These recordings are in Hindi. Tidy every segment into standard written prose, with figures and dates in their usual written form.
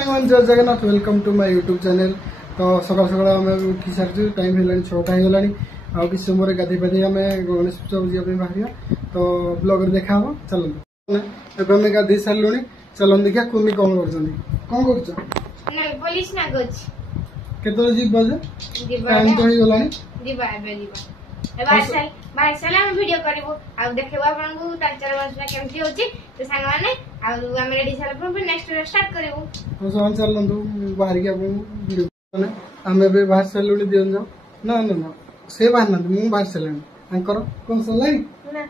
जय Jagannath welcome to my YouTube channel. तो सकाल सकाल आम उठी सारी टाइम है 6टा होगा आ कि समय गाधे पाधे आम गणेश पूजा जावाई बाहर तो ब्लॉग देखा हम चलते एवं गाधे सारे चल देखा कुनी कौन कर जीव टाइम तो होगा वीडियो करिवो आ देखिबो आपनकु ताचर बसना केमथि होची तो सांग माने आ हम रेडी सारा फिर नेक्स्ट स्टार्ट करिवो तो सोन चलंतु बाहर के आपन वीडियो माने हमें भी बाहर चलुनी दियन जाओ ना ना ना से बाहर ना मु बाहर चलनी अंकर कोन सलाई ना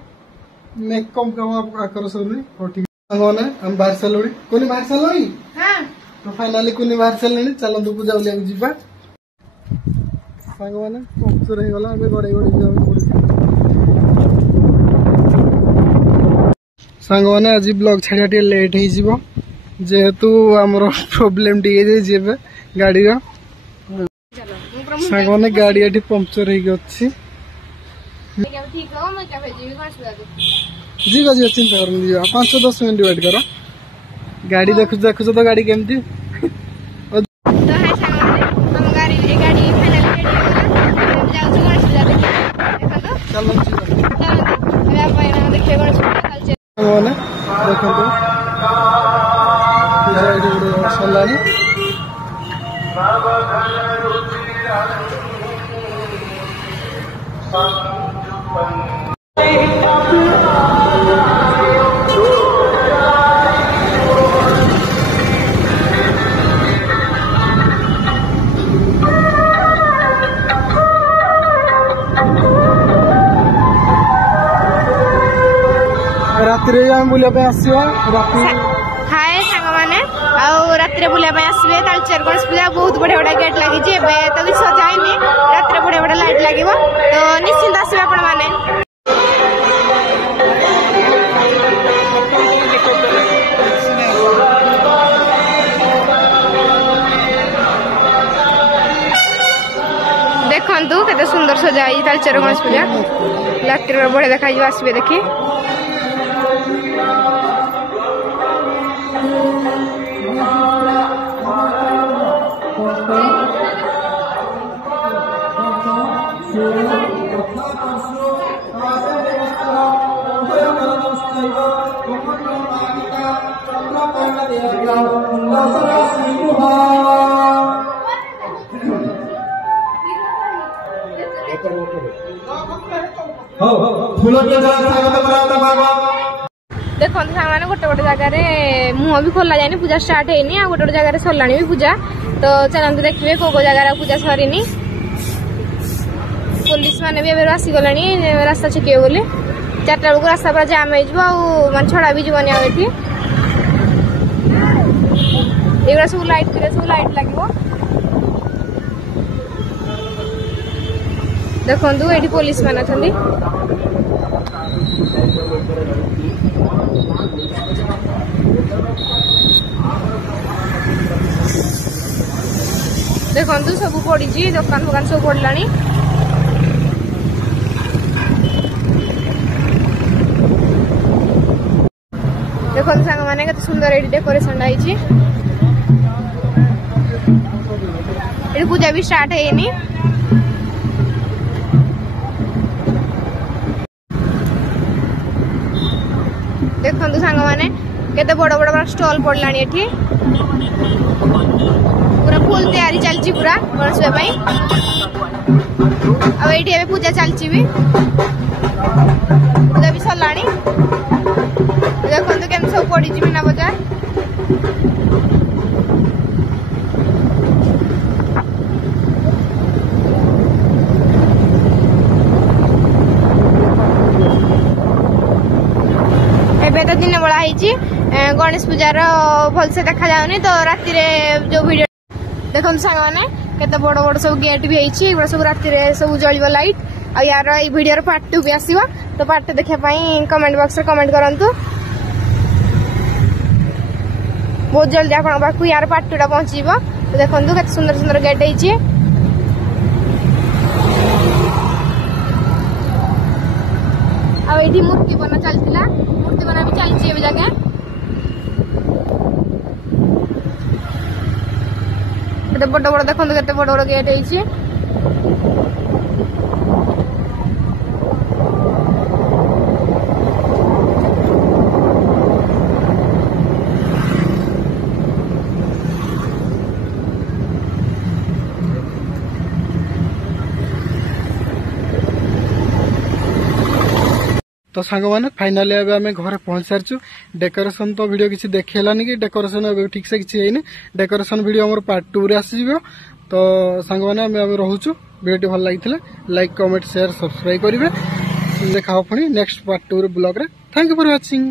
मैं कम कम आप आकर सोनी हो ठीक माने हम बाहर चलुनी कोनी बाहर चलनी हां तो फाइनली कोनी बाहर चलनी चलंतु पूजा उलिया जीवा सांग माने पंक्चर हे गला हमें गड़े गड़े जाओ पड़ी सांग मैंने आज ब्लॉग छाड़ा टे लेट हो जेहेतु आमर प्रोब्लेम टे गाड़ी सांग मैंने गाड़ी ये पंक्चर हो जी चिंता कर 5-10 मिनट वेट कर गाड़ी देखु देखु तो गाड़ी केमती देखो सरलानी राति बुलिया आसवा हाय सांग माने राति बुलिया आसवे तालचेर गणेश पूजा बहुत बढ़िया बढ़िया गेट लगी तो भी सजाइनी राति बढ़िया बढ़िया लाइट लगे तो निश्चिंत आसवे आपण माने देखु केते सुंदर सजाई तालचेर गणेश पूजा राति बढ़िया देखा आसवे देखी देखो सामान गोटे गोटे जगह मुह भी खोला जाए पूजा स्टार्ट है गोटे गोटे जगह सरलाणी भी पूजा तो चलते देखिए को जगह पूजा सरीनी पुलिस मैंने भी आसीगला रास्ता छेके बोले 4टा बेलू रास्ता पूरा जाम हो छड़ा भी जीवन ये सब लाइट लगे देखु ये पुलिस मान अच्छा देखु सब पड़ी दुकान फुकान सब पड़ला देखो सांग मैंने के सुंदर ये डेकोरेशन ये पूजा भी स्टार्ट है देखो सांग मैंने केते बड़ बड़ स्टॉल पड़ला पूरा फुल तैयारी चलची पूरा गणेश पूजा पूजा चलची भी पूजा भी सरला देखो केम सब पड़ी मीना बजार एबे तो दिन बेला गणेश पूजार भलसे देखा जाऊनी तो राति जो वीडियो देखो सांग मैंने केते बड़ बड़ सब गेट भी है सब राति सब जलिब लाइट आ यार वीडियो पार्ट 2 भी आसीबा तो पार्ट 2 देखा कमेंट बॉक्स रे कमेंट करंतु बहुत जल्दी आप यार पार्ट 2 पहुंच तो देखो केते सुंदर सुंदर गेट है ये मूर्ति बना चलता मूर्ति बना भी चलती जगह केते बड़ बड़ देखो केते बड़ बड़ गेट होइछि तो सांग मैंने फाइनाली अब आम घर पहुंच सारी डेकोरेशन तो वीडियो किसी देखेलानी कि डेकोरेशन अब ठीक से किसी है डेकोरेशन वीडियो आम पार्ट 2 रे आसीज तो सांग मैंने आम रोचु वीडियो भल लगी लाइक कमेंट शेयर सब्सक्राइब करेंगे देखा पुणी नेक्स्ट पार्ट 2 ब्लॉग रे थैंक यू फॉर वाचिंग।